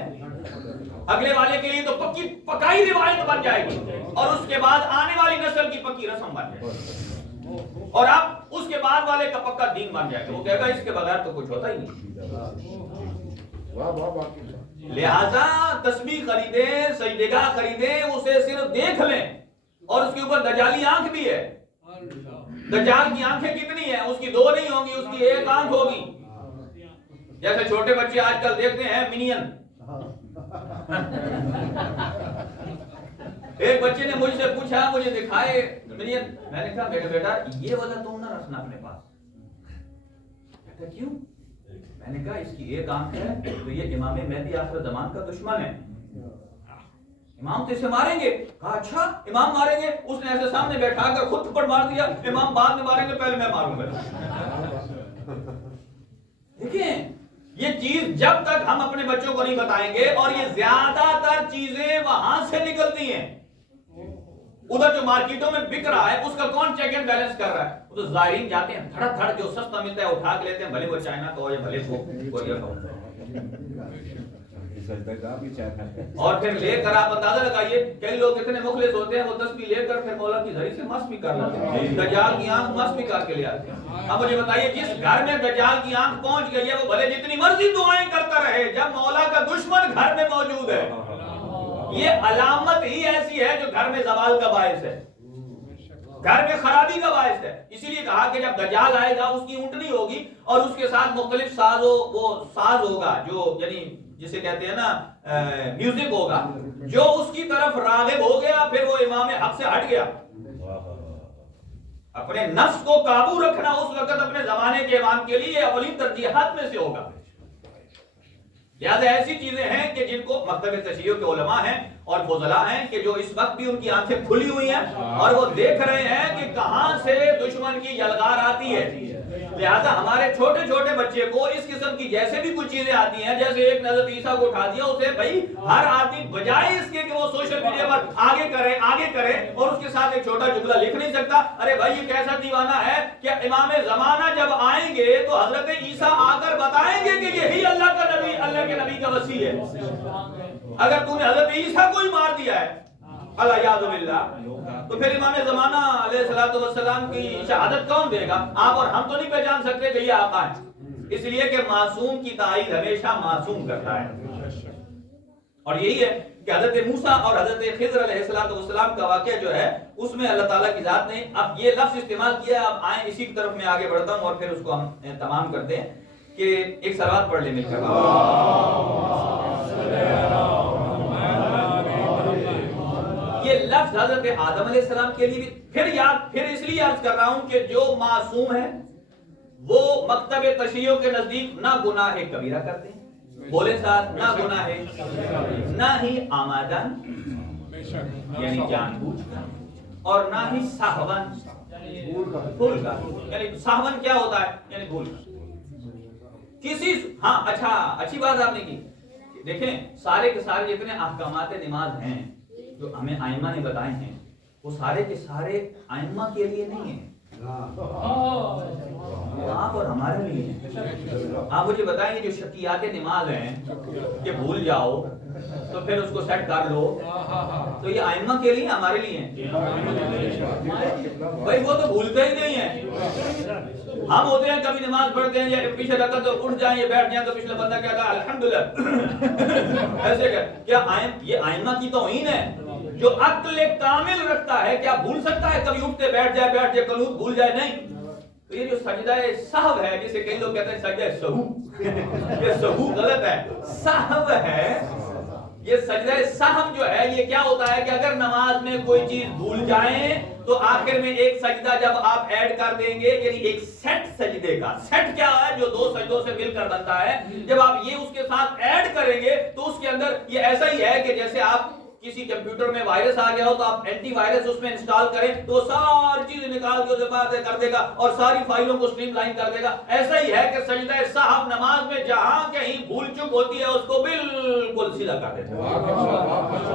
اگلے والے کے لیے تو پکی پکائی روایت بن جائے گی، اور اس کے بعد آنے والی نسل کی پکی رسم بن جائے گی، اور اب اس کے بعد والے کا پکا دین بن جائے گا۔ وہ کہے گا اس کے بغیر تو کچھ ہوتا ہی نہیں۔ لہذا تسبیح خریدیں، سجدگاہ خریدیں، اسے صرف دیکھ لیں، اور اس کے اوپر دجالی آنکھ بھی ہے۔ دجال کی آنکھیں کتنی ہیں؟ اس کی 2 نہیں ہوں گی، اس کی 1 آنکھ ہوگی۔ جیسے چھوٹے بچے آج کل دیکھتے ہیں منین، ایک بچے نے مجھ سے پوچھا، مجھے دکھائے منین، میں نے کہا بیٹا یہ والا تم نہ رکھنا اپنے پاس۔ کہتا کیوں؟ میں نے کہا اس کی 1 آنکھ ہے تو یہ امام مہدی آخر زمان کا دشمن ہے، امام تو اسے ماریں گے۔ کہا اچھا امام ماریں گے؟ اس نے ایسے سامنے بیٹھا کر خود تھپڑ مار دیا، امام بعد میں ماریں گے، پہلے میں ماروں گا۔ دیکھیں یہ چیز جب تک ہم اپنے بچوں کو نہیں بتائیں گے، اور یہ زیادہ تر چیزیں وہاں سے نکلتی ہیں، ادھر جو مارکیٹوں میں بک رہا ہے اس کا کون چیک اینڈ بیلنس کر رہا ہے؟ وہ تو ظاہرین جاتے ہیں دھڑ دھڑ، جو سستا ملتا ہے اٹھا کے لیتے ہیں، بھلے وہ چائنا کا ہو یا بھلے کوریا کا ہو، اور پھر لے کر آپ اندازہ لگائیے کئی لوگ اتنے مخلص ہوتے ہیں وہ تسبیح لے کر پھر مولا کی زری سے مس بھی کر لیتے ہیں، دجال کی آنکھ مس بھی کر کے لے آتے ہیں۔ اب مجھے بتائیے جس گھر میں دجال کی آنکھ پہنچ گئی ہے وہ بھلے جتنی مرضی دعائیں کرتا رہے، جب مولا کا دشمن گھر میں موجود ہے، یہ علامت ہی ایسی ہے جو گھر میں زوال کا باعث ہے، گھر میں خرابی کا باعث ہے۔ اسی لیے کہا کہ جب دجال آئے گا اس کی اونٹنی ہوگی اور اس کے ساتھ مختلف ساز ہوگا، جو یعنی جسے کہتے ہیں نا میوزک ہوگا، جو اس کی طرف راغب ہو گیا پھر وہ امام حق سے ہٹ گیا۔ اپنے نفس کو قابو رکھنا اس وقت اپنے زمانے کے امام کے لیے اولین ترجیحات میں سے ہوگا۔ لہذا ایسی چیزیں ہیں کہ جن کو مکتب تشیع کے علماء ہیں اور فضلاء ہیں کہ جو اس وقت بھی ان کی آنکھیں کھلی ہوئی ہیں اور وہ دیکھ رہے ہیں کہ کہاں سے دشمن کی یلغار آتی ہے۔ لہذا ہمارے چھوٹے چھوٹے بچے کو اس قسم کی جیسے بھی کچھ چیزیں آتی ہیں، جیسے ایک نے حضرت عیسیٰ کو اٹھا دیا، اسے بھائی ہر آدمی بجائے اس کے کہ وہ سوشل میڈیا پر آگے کرے اور اس کے ساتھ ایک چھوٹا جملہ لکھ نہیں سکتا، ارے بھائی یہ کیسا دیوانہ ہے کہ امام زمانہ جب آئیں گے تو حضرت عیسیٰ آ کر بتائیں گے کہ یہی اللہ کا نبی، اللہ کے نبی کا وصی ہے۔ اگر تو نے حضرت عیسیٰ کو ہی مار دیا ہے اللہ یاد باللہ، تو پھر امام زمانہ علیہ السلام کی شہادت کون دے گا؟ آپ اور ہم تو نہیں پہچان سکتے کہ یہ آقا ہے، اس لیے کہ معصوم کی تائید ہمیشہ معصوم کرتا ہے۔ اور یہی ہے کہ حضرت موسیٰ اور حضرت خضر علیہ السلام کا واقعہ جو ہے اس میں اللہ تعالیٰ کی ذات نے اب یہ لفظ استعمال کیا۔ اب آئیں اسی کی طرف میں آگے بڑھتا ہوں اور پھر اس کو ہم تمام کرتے ہیں کہ ایک صلوات پڑھ لیں مل کر۔ یہ لفظ حضرت آدم علیہ السلام کے لیے بھی پھر اس لیے عرض کر رہا ہوں کہ جو معصوم ہے وہ مکتب تشیع کے نزدیک نہ گناہ کبیرہ کرتے ہیں، بولے ساتھ، نہ گناہ نہ ہی آمادن یعنی جان بوجھ کر، اور نہ ہی سہون بھول کر، یعنی سہون کیا ہوتا ہے؟ یعنی بھول کر کسی۔ ہاں اچھا اچھی بات آپ نے کی، دیکھیں سارے کے سارے جتنے احکامات نماز ہیں جو ہمیں ائمہ نے بتائے ہیں وہ سارے کے سارے ائمہ کے لیے نہیں ہیں، آپ اور ہمارے لیے ہیں۔ آپ مجھے بتائیں یہ جو شکیات نماز ہیں کہ بھول جاؤ تو پھر اس کو سیٹ کر لو، تو یہ ائمہ کے لیے ہمارے لیے ہیں؟ بھائی وہ تو بھولتے ہی نہیں ہیں۔ ہم ہوتے ہیں کبھی نماز پڑھتے ہیں یا پیچھے رکھا تو اٹھ جائیں یا بیٹھ جائیں تو پچھلا بندہ کہتا ہے الحمدللہ، ایسے کیا یہ ائمہ کی توہین ہے؟ جو عقل کامل رکھتا ہے کیا بھول سکتا ہے؟ کبھی اٹھتے بیٹھ جائے قنوت بھول جائے؟ نہیں، تو یہ جو سجدہ سہو ہے، جسے کئی لوگ کہتے ہیں سجدہ سہو، یہ سہو غلط ہے، سہو ہے۔ یہ سجدہ سہو جو ہے یہ کیا ہوتا ہے کہ اگر نماز میں کوئی چیز بھول جائیں تو آخر میں ایک سجدہ جب آپ ایڈ کر دیں گے، یعنی ایک سیٹ سجدے کا، سیٹ کیا ہے جو دو سجدوں سے مل کر بنتا ہے، جب آپ یہ اس کے ساتھ ایڈ کریں گے تو اس کے اندر یہ ایسا ہی ہے کہ جیسے آپ کسی کمپیوٹر میں وائرس آ گیا ہو تو آپ اینٹی وائرس اس میں انسٹال کریں تو وہ ساری چیزیں نکال کے اسے بات کر دے گا اور ساری فائلوں کو سٹریم لائن کر دے گا۔ ایسا ہی ہے کہ سجدہ سہو نماز میں جہاں کہیں بھول چک ہوتی ہے اس کو بالکل سیدھا کر دیتا ہے،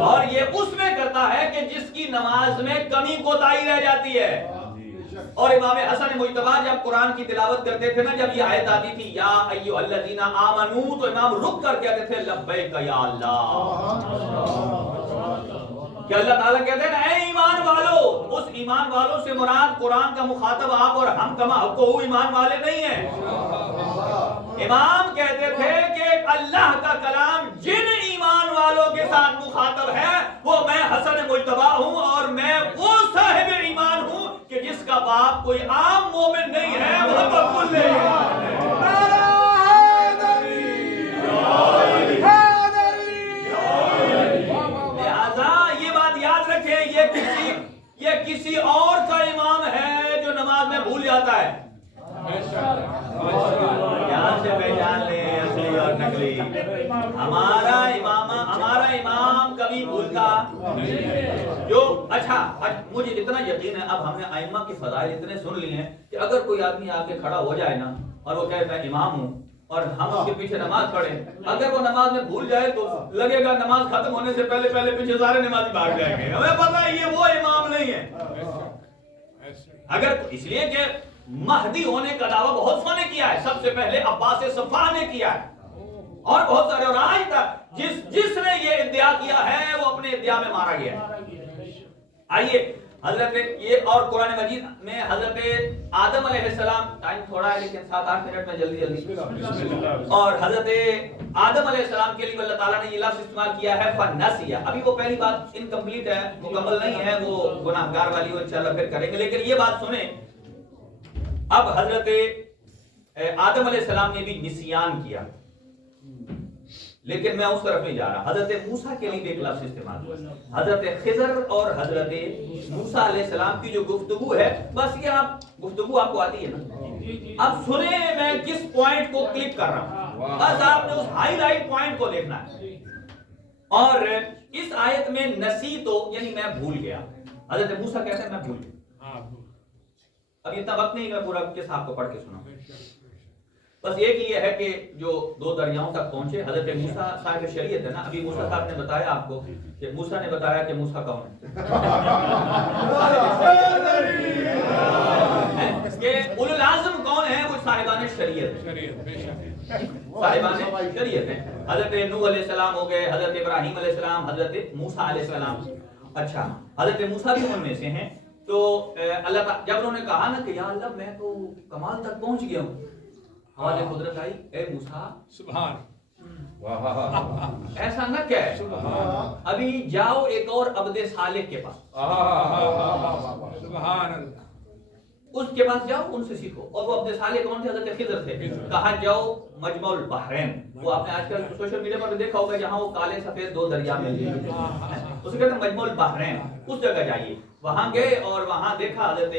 اور یہ اس میں کرتا ہے کہ جس کی نماز میں کمی کوتاہی رہ جاتی ہے۔ اور امام حسن مجتبی جب قرآن کی تلاوت کرتے تھے نا، جب یہ آیت آتی تھی یا ایھا الذین آمنو، تو امام رک کر کہتے تھے لبیک یا اللہ، کہ اللہ تعالیٰ کہتے ہیں اے ایمان والو۔ اس ایمان والوں سے مراد قرآن کا مخاطب آپ اور ہم کما حقہ ایمان والے نہیں ہیں۔ امام کہتے تھے کہ اللہ کا کلام جن ایمان والوں کے ساتھ مخاطب ہے وہ میں حسن مجتبی ہوں، اور میں وہ صاحب ایمان ہوں کہ جس کا باپ کوئی عام مومن نہیں ہے، وہ بالکل نہیں ہے۔ یہ کسی اور کا امام ہے جو نماز میں بھول جاتا ہے۔ یہاں سے پہچان لیں اصلی اور نقلی۔ ہمارا امام کبھی بھولتا جو اچھا مجھے اتنا یقین ہے، اب ہم نے ائمہ کے فضائل اتنے سن لیے ہیں کہ اگر کوئی آدمی آ کے کھڑا ہو جائے نا اور وہ کہتا ہے امام ہوں اور ہم اس کے پیچھے نماز پڑھیں، اگر وہ نماز میں بھول جائے تو لگے گا نماز ختم ہونے سے پہلے پیچھے سارے نمازی بھاگ جائیں گے، ہمیں پتہ ہے یہ وہ امام نہیں ہے۔ اگر اس لیے کہ مہدی ہونے کا دعویٰ بہت سو نے کیا ہے، سب سے پہلے عباس صفا نے کیا ہے اور بہت سارے، اور آج تک جس نے یہ ادعا کیا ہے وہ اپنے ادعا میں مارا گیا ہے۔ آئیے حضرت یہ اور قرآن مجید میں حضرت آدم علیہ السلام، ٹائم تھوڑا ہے لیکن 7-8 منٹ میں جلدی اور حضرت آدم علیہ السلام کے لیے اللہ تعالیٰ نے یہ لفظ استعمال کیا ہے فنسیہ۔ ابھی وہ پہلی بات انکمپلیٹ ہے، مکمل نہیں ہے، وہ گناہگار والی وہ انشاءاللہ پھر کریں گے، لیکن یہ بات سنیں۔ اب حضرت آدم علیہ السلام نے بھی نسیان کیا، لیکن میں اس طرف نہیں جا رہا۔ حضرت موسیٰ کے لیے بھی ایک لفظ استعمال ہوا، حضرت خضر اور حضرت موسیٰ علیہ السلام کی جو گفتگو ہے، بس یہ گفتگو آپ کو آتی ہے نا، اب سنیں میں کس پوائنٹ کو کلک کر رہا ہوں، بس آپ نے اس ہائی لائٹ پوائنٹ کو دیکھنا ہے۔ اور اس آیت میں نسی تو یعنی میں بھول گیا، حضرت موسیٰ کہتے ہیں میں بھول گیا۔ اب اتنا وقت نہیں کہ میں پورا قصہ آپ کو پڑھ کے سناؤں، بس ایک یہ ہے کہ جو دو دریاؤں تک پہنچے، حضرت موسیٰ صاحب شریعت ہے نا، ابھی موسیٰ صاحب نے بتایا آپ کو کہ موسیٰ نے بتایا کہ موسیٰ کون ہے، کہ اولو العزم کون ہے، وہ صاحبان شریعت صاحبان شریعت ہیں۔ حضرت نوح علیہ السلام ہو گئے، حضرت ابراہیم علیہ السلام، حضرت موسیٰ علیہ السلام۔ اچھا حضرت موسیٰ بھی ان میں سے ہیں۔ تو اللہ تعالیٰ جب انہوں نے کہا نا کہ یا اللہ میں تو کمال تک پہنچ گیا ہوں، حوالے قدرت آئی، اے موسیٰ سبحان ایسا نہ کہے، ابھی جاؤ ایک اور عبد صالح کے پاس، سبحان اللہ، اس کے پاس جاؤ، ان سے سیکھو۔ اور وہ عبد صالح کون تھے؟ حضرت خضر تھے۔ کہا جاؤ مجمع البحرین، وہ آپ نے آج کل سوشل میڈیا پر دیکھا ہوگا جہاں وہ کالے سفید دو دریا میں اسے کہتے ہیں مجمع البحرین، اس جگہ جائیے۔ وہاں گئے اور وہاں دیکھا حضرت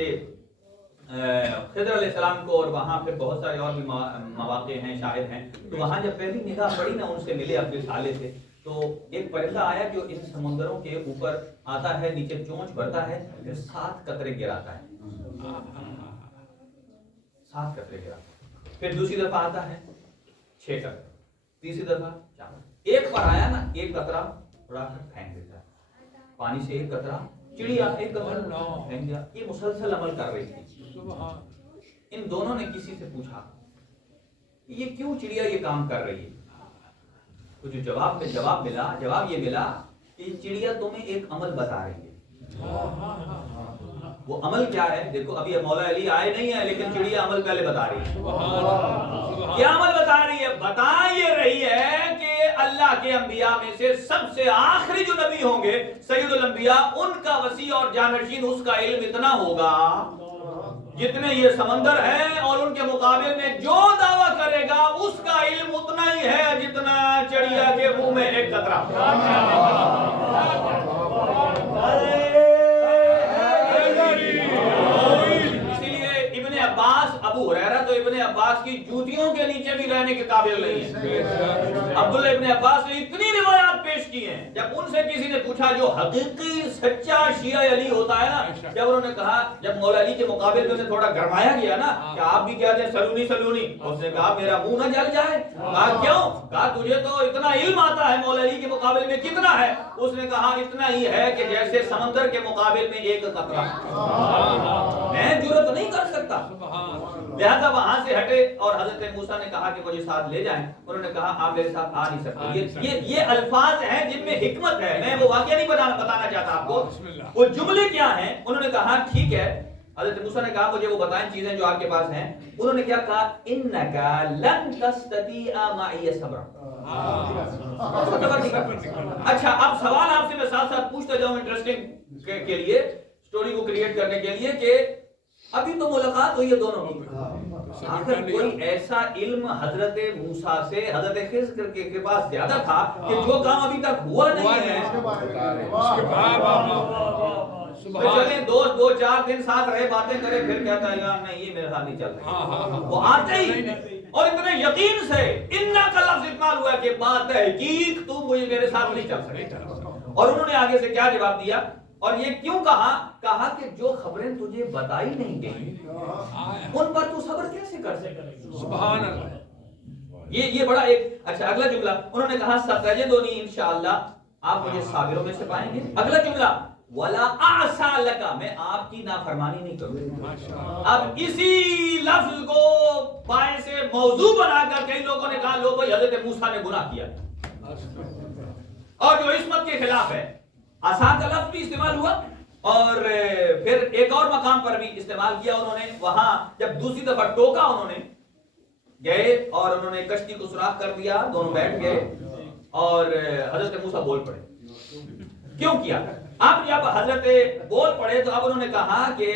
خضر علیہ السلام کو، اور وہاں پھر بہت سارے اور بھی مواقع ہیں، شاہد ہیں۔ تو وہاں جب پہلی نگاہ پڑی نا، ان سے ملے عبد صالح سے، تو ایک پرندہ آیا جو ان سمندروں کے اوپر آتا ہے، نیچے چونچ بھرتا ہے، پھر 7 قطرے گراتا ہے، 7 قطرے گراتا ہے، پھر دوسری دفعہ آتا ہے 6 قطرے، تیسری دفعہ 4، ایک پر آیا نا، ایک قطرہ اڑا کر پھینک دیتا ہے، پانی سے ایک قطرہ، چڑیا ایک قطرہ پھینک دیا۔ یہ مسلسل عمل کر رہی تھی۔ ان دونوں نے کسی سے پوچھا یہ کیوں چڑیا یہ کام کر رہی ہے؟ تو جو جواب یہ ملا کہ چڑیا تمہیں ایک عمل بتا رہی ہے۔ وہ عمل کیا ہے؟ دیکھو ابھی مولا علی آئے نہیں ہے، لیکن چڑیا عمل پہلے بتا رہی ہے۔ کیا عمل بتا رہی ہے؟ بتا یہ رہی ہے کہ اللہ کے انبیاء میں سے سب سے آخری جو نبی ہوں گے سید الانبیاء، ان کا وسیع اور جانشین، اس کا علم اتنا ہوگا جتنے یہ سمندر ہیں اور ان کے مقابلے میں جو دعویٰ کرے گا اس کا علم اتنا ہی ہے جتنا چڑیا کے منہ میں ایک قطرہ. اسی لیے ابن عباس، ابو ہریرہ تو ابن عباس کی جوتیوں کے نیچے بھی رہنے کے قابل نہیں ہے. عبداللہ ابن عباس نے اتنی روایات پیش کی ہیں. جب ان سے کسی نے پوچھا جو حقیقی سچا شیعہ علی ہوتا ہے نا، جب انہوں نے کہا، جب مولا علی کے مقابلے میں انہیں تھوڑا گرمایا گیا نا کہ آپ بھی کہتے ہیں سلونی سلونی، اس نے کہا میرا منہ نہ جل جائے. کہا کیوں؟ کہا تجھے تو اتنا علم آتا ہے مولا علی کے مقابلے میں کتنا ہے؟ اس نے کہا اتنا ہی ہے کہ جیسے سمندر کے مقابلے میں ایک قطرہ. میں جرأت نہیں کر سکتا. لہذا وہاں سے ہٹے اور حضرت موسیٰ نے کہا کہ مجھے ساتھ لے جائیں. انہوں نے کہا آپ میرے ساتھ آ نہیں سکتے. یہ الفاظ ہیں جن میں حکمت ہے. میں وہ واقعہ نہیں بتانا چاہتا آپ کو. وہ جملے کیا ہیں؟ انہوں نے کہا ٹھیک ہے. حضرت موسیٰ نے کہا مجھے وہ بتائیں چیزیں جو آپ کے پاس ہیں. انہوں نے کیا کہا؟ انک لن تستطیع معی صبرا. اچھا اب سوال آپ سے میں ساتھ ساتھ پوچھتا جاؤں انٹرسٹنگ کے لیے، سٹوری کو کریٹ کرنے کے لیے، کہ ابھی تو ملاقات ہوئی ہے دونوں کی. آخر کوئی ایسا علم حضرت موسیٰ سے حضرت خضر کے پاس زیادہ تھا کہ جو کام ابھی تک ہوا نہیں ہے. تو چلیں دوست 2-4 دن ساتھ رہے، باتیں کرے، پھر کہتا ہے یار نہیں یہ میرے ساتھ نہیں چل رہا. وہ آتے ہی اور اتنے یقین سے انہا کا لفظ استعمال ہوا کہ بات ہے حقیق تو مجھے میرے ساتھ نہیں چل سکتا. اور انہوں نے آگے سے کیا جواب دیا اور یہ کیوں کہا؟ کہا کہ جو خبریں تجھے بتائی نہیں گئی ان پر تو صبر کیسے کر سکتا؟ سبحان اللہ. یہ بڑا ایک اچھا اگلا جملہ انہوں نے کہا ستجدنی انشاءاللہ، آپ مجھے صابروں میں سے پائیں گے. اگلا جملہ ولا اعصى لك، میں آپ کی نافرمانی نہیں کروں. اب اسی لفظ کو بائیں سے موضوع بنا کر کئی لوگوں نے کہا لو بھائی حضرت موسیٰ نے گناہ کیا اور جو عصمت کے خلاف ہے. عصا کا لفظ بھی استعمال ہوا اور پھر ایک اور مقام پر بھی استعمال کیا انہوں نے. وہاں جب دوسری دفعہ ٹوکا انہوں نے، گئے اور انہوں نے کشتی کو سوراخ کر دیا، دونوں بیٹھ گئے اور حضرت موسیٰ بول پڑے. کیوں کیا؟ اب جب حضرت بول پڑے تو اب انہوں نے کہا کہ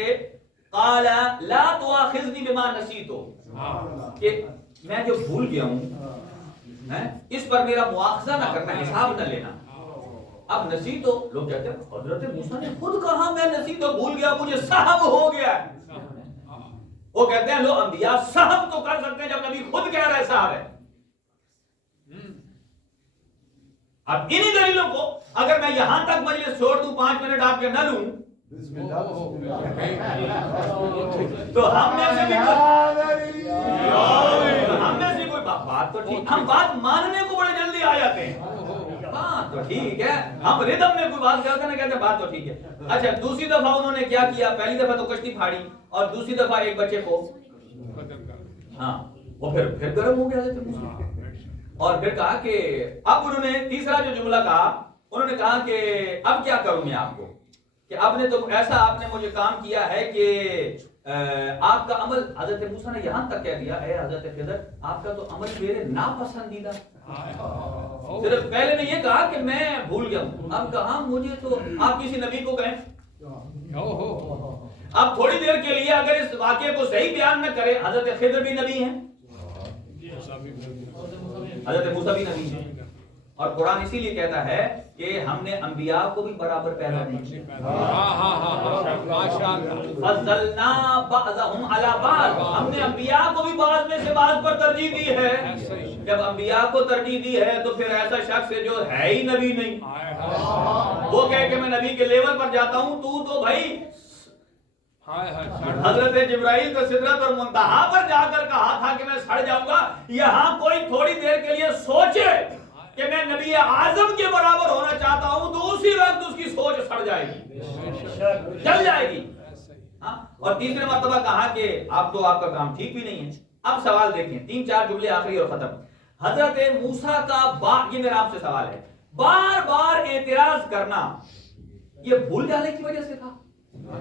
قال لا تؤاخذنی بما نسیت، کہ میں جو بھول گیا ہوں اس پر میرا مؤاخذہ نہ کرنا، حساب نہ لینا. اب نسیت لوگ کہتے ہیں حضرت موسیٰ نے خود کہا میں نسیت بھول گیا، مجھے سہو ہو گیا. وہ کہتے ہیں لو انبیاء سہو تو کر سکتے ہیں جب نبی خود کہہ رہے صاحب ہے. اب انہی دلیلوں کو اگر میں یہاں تک مجلس چھوڑ دوں 5 منٹ آپ کے نہ لوں تو ہم میں سے کوئی بات تو ٹھیک، ہم بات ماننے کو بڑے جلدی آ جاتے ہیں. بات تو ٹھیک ہے، ہم ردم میں کوئی بات کرتے ہیں نا، کہتے ہیں بات تو ٹھیک ہے. اچھا دوسری دفعہ انہوں نے کیا کیا؟ پہلی دفعہ تو کشتی پھاڑی اور دوسری دفعہ ایک بچے کو وہ پھر گرم ہو گیا اور پھر کہا کہ اب انہوں نے تیسرا جو جملہ کہا، انہوں نے کہا کہ اب کیا کروں میں آپ کو، کہ اب نے تو ایسا آپ نے مجھے کام کیا ہے کہ آپ کا عمل، حضرت موسیٰ نے یہاں تک کہہ دیا اے حضرت خضر آپ کا تو عمل میرے ناپسندیدہ. صرف پہلے نے یہ کہا کہ میں بھول گیا ہوں، اب کہا مجھے تو آپ کسی نبی کو کہیں. اب تھوڑی دیر کے لیے اگر اس واقعے کو صحیح بیان نہ کرے، حضرت خضر بھی نبی ہیں، حضرت موسیٰ بھی نبی ہیں، اور قرآن اسی لیے کہتا ہے کہ ہم نے انبیاء کو بھی برابر پیدا نہیں کیا. فضلنا بعضهم علی بعض، ہم نے انبیاء کو بھی بعض میں سے بعض پر ترجیح دی ہے. جب انبیاء کو ترجیح دی ہے تو پھر ایسا شخص ہے جو ہے ہی نبی نہیں، وہ کہے کہ میں نبی کے لیول پر جاتا ہوں، تو بھائی حضرت جبرائیل تو سدرت اور منتہا پر جا کر کہا تھا کہ میں سڑ جاؤں گا. یہاں کوئی تھوڑی دیر کے لیے سوچے کہ میں نبی اعظم کے برابر ہونا چاہتا ہوں تو اسی وقت اس کی سوچ سڑ جائے گی، جل جائے گی. اور تیسرے مرتبہ کہا کہ اب تو آپ کا کام ٹھیک بھی نہیں ہے. اب سوال دیکھیں، 3-4 جملے آخری اور ختم. حضرت موسیٰ کا یہ میرا آپ سے سوال ہے، بار بار اعتراض کرنا یہ بھول جانے کی وجہ سے تھا؟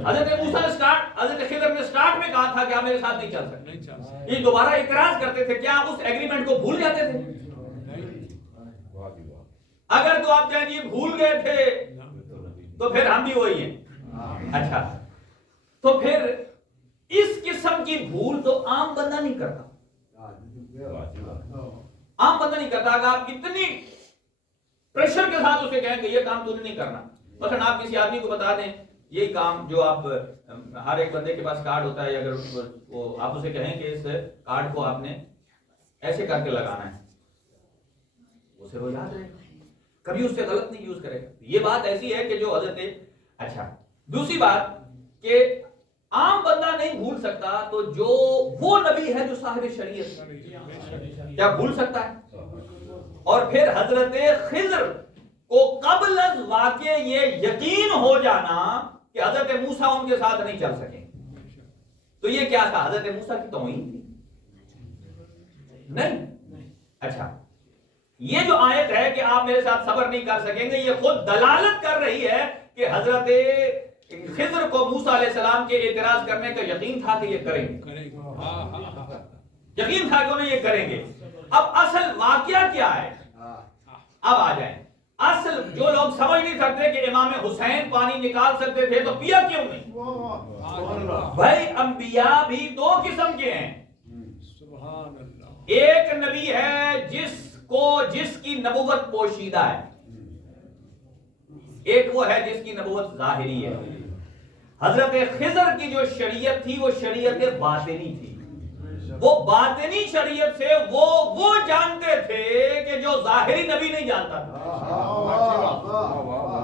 حضرت موسیٰ نے حضرت خضر نے سٹارٹ میں کہا تھا کہ آپ میرے ساتھ نہیں چل سکتے، یہ دوبارہ اعتراض کرتے تھے، کیا اس ایگریمنٹ کو بھول جاتے تھے؟ اگر تو آپ کہیں جی بھول گئے تھے تو پھر ہم بھی وہی ہیں. اچھا تو پھر اس قسم کی بھول تو عام بندہ نہیں کرتا. عام بندہ نہیں کرتا. اگر آپ کتنی پریشر کے ساتھ اسے کہیں کہ یہ کام تو نہیں کرنا، مثلا آپ کسی آدمی کو بتا دیں یہی کام جو آپ ہر ایک بندے کے پاس کارڈ ہوتا ہے، اگر وہ آپ اسے کہیں کہ اس کارڈ کو آپ نے ایسے کر کے لگانا ہے، اسے وہ یاد رہے گا، کبھی اس سے غلط نہیں یوز کرے گا. یہ بات ایسی ہے کہ جو حضرت اچھا. دوسری بات کہ عام بندہ نہیں بھول سکتا، تو جو وہ نبی ہے جو صاحب شریعت کیا بھول سکتا ہے؟ اور پھر حضرت خضر کو قبل از واقع یہ یقین ہو جانا کہ حضرت موسیٰ ان کے ساتھ نہیں چل سکیں، تو یہ کیا تھا؟ حضرت موسیٰ کی توہین تھی؟ نہیں. اچھا، یہ جو آیت ہے کہ آپ میرے ساتھ صبر نہیں کر سکیں گے، یہ خود دلالت کر رہی ہے کہ حضرت خضر کو موسیٰ علیہ السلام کے اعتراض کرنے کا یقین تھا کہ یہ کریں گے، یقین تھا کہ انہیں یہ کریں گے. اب اصل واقعہ کیا ہے؟ اب آ جائیں. اصل جو لوگ سمجھ نہیں سکتے کہ امام حسین پانی نکال سکتے تھے تو پیا کیوں نہیں؟ بھائی انبیاء بھی دو قسم کے ہیں. ایک نبی ہے جس کی نبوت پوشیدہ ہے، ایک وہ ہے جس کی نبوت ظاہری ہے. حضرت خضر کی جو شریعت تھی وہ شریعت باطنی تھی. وہ باطنی شریعت سے وہ جانتے تھے کہ جو ظاہری نبی نہیں جانتا تھا.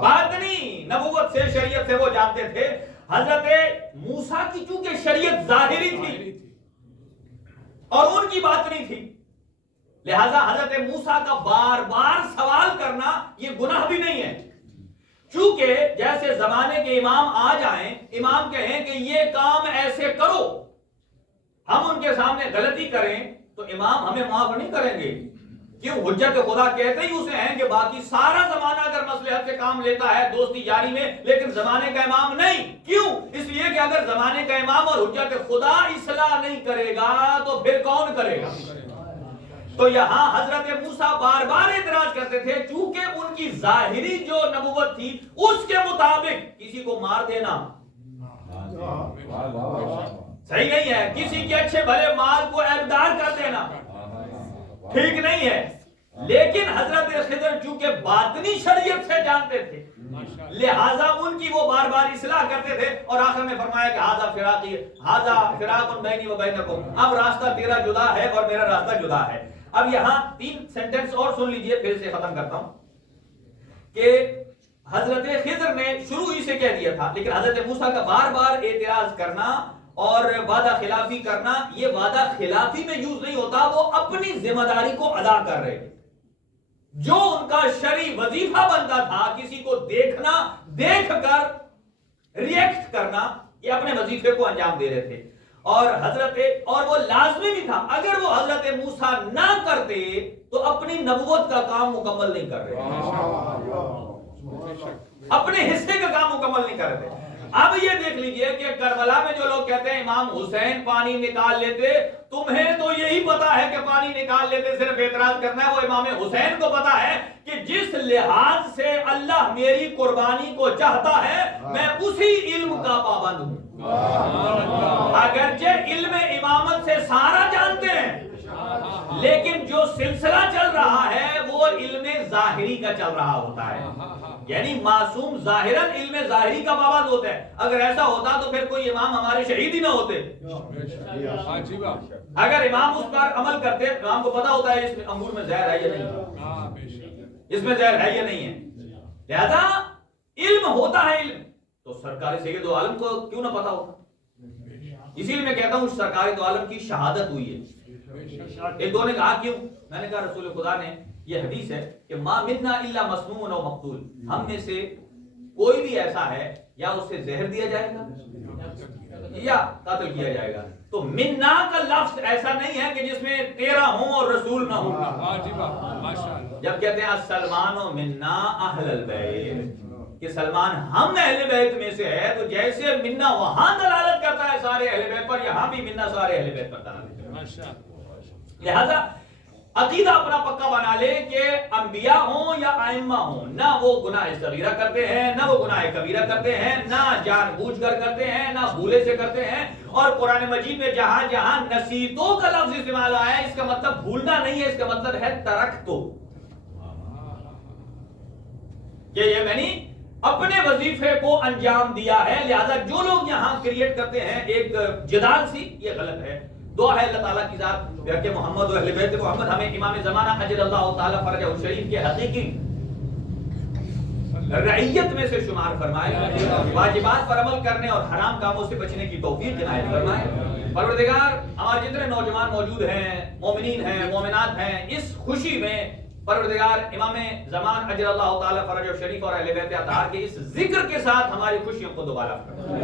باطنی نبوت سے شریعت سے وہ جانتے تھے. حضرت موسیٰ کی چونکہ شریعت ظاہری تھی اور ان کی باطنی تھی، لہذا حضرت موسیٰ کا بار بار سوال کرنا یہ گناہ بھی نہیں ہے. چونکہ جیسے زمانے کے امام آ جائیں، امام کہیں کہ یہ کام ایسے کرو، ہم ان کے سامنے غلطی کریں تو امام ہمیں معاف نہیں کریں گے. کیوں؟ حجت خدا کہتے ہی اسے ہیں کہ باقی سارا زمانہ اگر مصلحت سے کام لیتا ہے دوستی یاری میں، لیکن زمانے کا امام نہیں. کیوں؟ اس لیے کہ اگر زمانے کا امام اور حجت خدا اصلاح نہیں کرے گا تو پھر کون کرے گا؟ تو یہاں حضرت موسیٰ بار بار اعتراض کرتے تھے، چونکہ ان کی ظاہری جو نبوت تھی اس کے مطابق کسی کو مار دینا صحیح نہیں ہے، کسی کے اچھے بھلے مال کو عیبدار کر دینا ٹھیک نہیں ہے. لیکن حضرت خضر چونکہ باطنی شریعت سے جانتے تھے، لہذا ان کی وہ بار بار اصلاح کرتے تھے، اور آخر میں فرمایا کہ ھذا فراق بینی و بینکم، اب راستہ تیرا جدا ہے اور میرا راستہ جدا ہے. اب یہاں 3 سینٹنس اور سن لیجئے، پھر سے ختم کرتا ہوں. کہ حضرت خضر نے شروع ہی سے کہہ دیا تھا، لیکن حضرت موسیٰ کا بار بار اعتراض کرنا اور وعدہ خلافی کرنا، یہ وعدہ خلافی میں یوز نہیں ہوتا، وہ اپنی ذمہ داری کو ادا کر رہے تھے. جو ان کا شرعی وظیفہ بنتا تھا، کسی کو دیکھنا، دیکھ کر ریئیکٹ کرنا، یہ اپنے وظیفے کو انجام دے رہے تھے. اور وہ لازمی بھی تھا. اگر وہ حضرت موسیٰ نہ کرتے تو اپنی نبوت کا کام مکمل نہیں کر رہے، اپنے حصے کا کام مکمل نہیں کر رہے تھے. اب یہ دیکھ لیجئے کہ کربلا میں جو لوگ کہتے ہیں امام حسین پانی نکال لیتے، تمہیں تو یہی پتا ہے کہ پانی نکال لیتے، صرف اعتراض کرنا ہے. وہ امام حسین کو پتا ہے کہ جس لحاظ سے اللہ میری قربانی کو چاہتا ہے میں اسی علم کا پابند ہوں. اگرچہ علم امامت سے سارا جانتے ہیں، لیکن جو سلسلہ چل رہا ہے وہ علم ظاہری کا چل رہا ہوتا ہے. یعنی معصوم ظاہراً علم ظاہری کا پابند ہوتا ہے. اگر ایسا ہوتا تو پھر کوئی امام ہمارے شہید ہی نہ ہوتے. اگر امام اس پر عمل کرتے، امام کو پتا ہوتا ہے اس میں انگور میں زہر ہے یا نہیں، اس میں زہر ہے یا نہیں ہے. لہذا علم ہوتا ہے. علم تو سرکار سید دو عالم کو کیوں نہ پتا ہوتا؟ اسی لیے میں کہتا ہوں سرکار دو عالم کی شہادت ہوئی ہے. ایک دو نے کہا کیوں؟ میں نے کہا رسول خدا نے، یہ حدیث ہے کہ ما منا الا مسموم و مقتول، ہم میں سے کوئی بھی ایسا ہے یا اس سے زہر دیا جائے گا یا قتل کیا جائے گا. تو منا کا لفظ ایسا نہیں ہے کہ جس میں 13 ہوں اور رسول نہ ہوں. جب کہتے ہیں سلمان و منا اہل البیت، کہ سلمان ہم اہل بیت میں سے ہے، تو جیسے منا وہاں دلالت کرتا ہے سارے اہل بیت پر، یہاں بھی منا سارے اہل بیت پر دلالت کرتا ہے. لہذا عقیدہ اپنا پکا بنا لے کہ انبیاء ہوں یا ائمہ ہوں، نہ وہ گناہ صغیرہ کرتے ہیں، نہ وہ گناہ کبیرہ کرتے ہیں، نہ جان بوجھ کر کرتے ہیں، نہ بھولے سے کرتے ہیں. اور قرآن مجید میں جہاں جہاں نسیتوں کا لفظ استعمال آیا ہے، اس کا مطلب بھولنا نہیں ہے، اس کا مطلب ہے ترکتو، کہ یہ میں نے اپنے وظیفے کو انجام دیا ہے. لہذا جو لوگ یہاں کریٹ کرتے ہیں ایک جدال سی، یہ غلط ہے. دعا ہے اللہ تعالیٰ کی ذات کہ محمد و اہل بیت محمد ہمیں امام زمانہ اجل اللہ تعالیٰ فرجہ الشریف کے حقیقی رعیت میں سے شمار فرمائے، واجبات پر عمل کرنے اور حرام کاموں سے بچنے کی توفیق عنایت فرمائے. پروردگار ہمارے جتنے نوجوان موجود ہیں، مومنین ہیں، مومنات ہیں، اس خوشی میں پروردگار امام زمان اجل اللہ تعالیٰ فرج الشریف اور اہل بیت اطہار کے اس ذکر کے ساتھ ہماری خوشیوں کو دوبارہ فرما،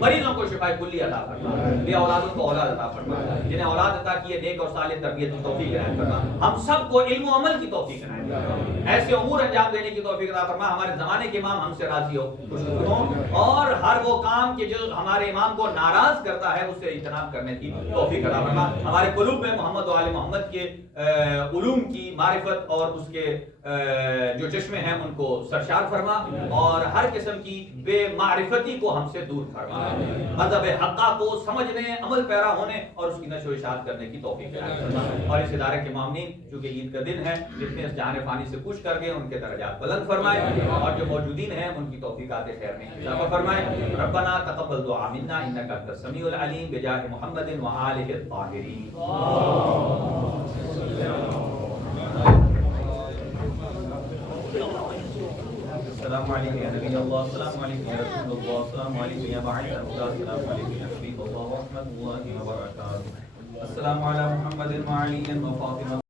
مریضوں کو شفا کلی عطا فرما، بے اولادوں کو اولاد عطا فرما، جنہیں اولاد عطا کیے نیک اور صالح تربیت کی توفیق عنایت فرما. ہم سب کو علم و عمل کی توفیق عنایت فرما، ایسے امور انجام دینے کی توفیق عطا فرما. ہمارے زمانے کے امام ہم سے راضی ہو، خوش ہوں، اور ہر وہ کام کہ جو ہمارے امام کو ناراض کرتا ہے اس سے اجتناب کرنے کی توفیق عطا فرما. ہمارے قلوب میں محمد و آل محمد کے علوم کی معرفت اور اس کے جو چشمے ہیں ان کو سرشار فرما، اور ہر قسم کی بے معرفتی کو ہم سے دور فرما. مذہب حقہ کو سمجھنے، عمل پیرا ہونے اور اس کی نشر و اشاعت کرنے کی توفیق عنایت فرما. اور اس ادارے کے معاملین چونکہ عید کا دن ہے، جتنے اس جہان فانی سے کچھ کر گئے ان کے درجات بلند فرمائے، اور جو موجودین ہیں ان کی توفیقات خیر میں اضافہ فرمائے. ربنا تقبل دعا منا انک انت السمیع العلیم بجاہ محمد وآلہ الطاہرین. السلام علیکم یا نبی اللہ، السلام علیکم یا رسول اللہ، السلام علیکم یا باعث الہدی، السلام علیکم یا حبیب اللہ ورحمۃ اللہ وبرکاتہ. السلام علی محمد و علی و فاطمہ